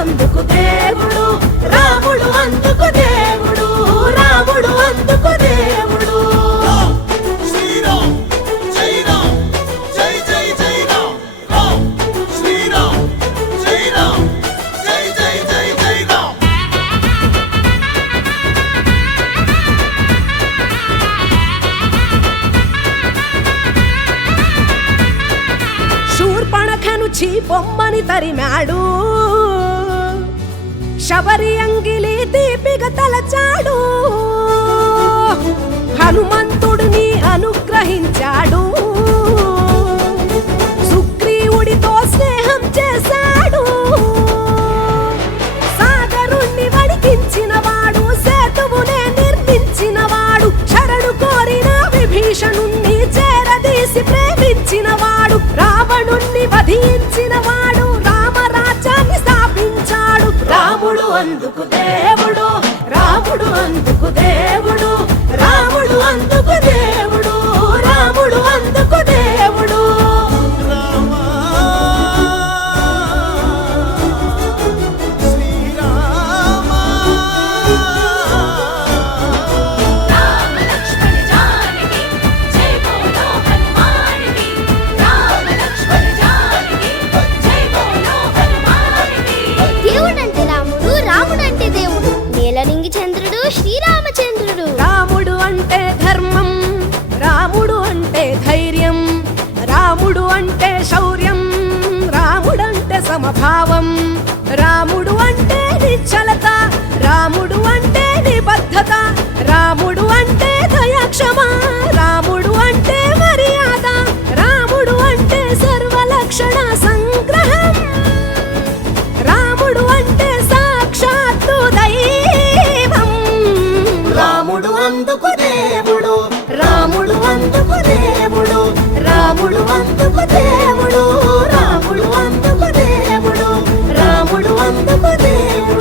అందుకు దేవుడు, రాముడు అందుకు దేవుడు, రాముడు అందుకు దేవుడు. శూర్పణఖను చీపొమ్మని తరిమాడు, శబరి అంగిలి దీపిక తలచాడు, హనుమంతుడిని అనుగ్రహించాడు, సుగ్రీవుడితో స్నేహం చేశాడు, సాగరుణ్ణి వడికించినవాడు, సేతువునే నిర్మించినవాడు, శరణు కోరిన విభీషణుణ్ణి చేరదీసి ప్రేమించినవాడు, రావణుణ్ణి వధించినవాడు, రామరాజ్యాన్ని స్థాపించాడు. రాముడు అందుకు దేవుడు, రాముడు అందుకు దేవుడు, రాముడు అందుకు దేవుడు, రాముడు అందుకు దేవుడు. చంద్రుడు శ్రీరామచంద్రుడు. రాముడు అంటే ధర్మం, రాముడు అంటే ధైర్యం, రాముడు అంటే శౌర్యం, రాముడంటే సమభావం, రాముడు అంటే నిశ్చలత, రాముడు అంటే నిబద్ధత, రాముడు అంటే దయాక్షమ, రాముడు అంటే మర్యాద, రాముడు అంటే సర్వలక్షణ సంగ్రహం, రాముడు అంటే సాక్షాత్తు దైవం. రాముడు అందుకు దేవుడు, రాముడు అందుకు దేవుడు, రాముడు అందుకు దేవుడు, రాముడు అందుకు దేవుడు, రాముడు అందుకు దేవుడు.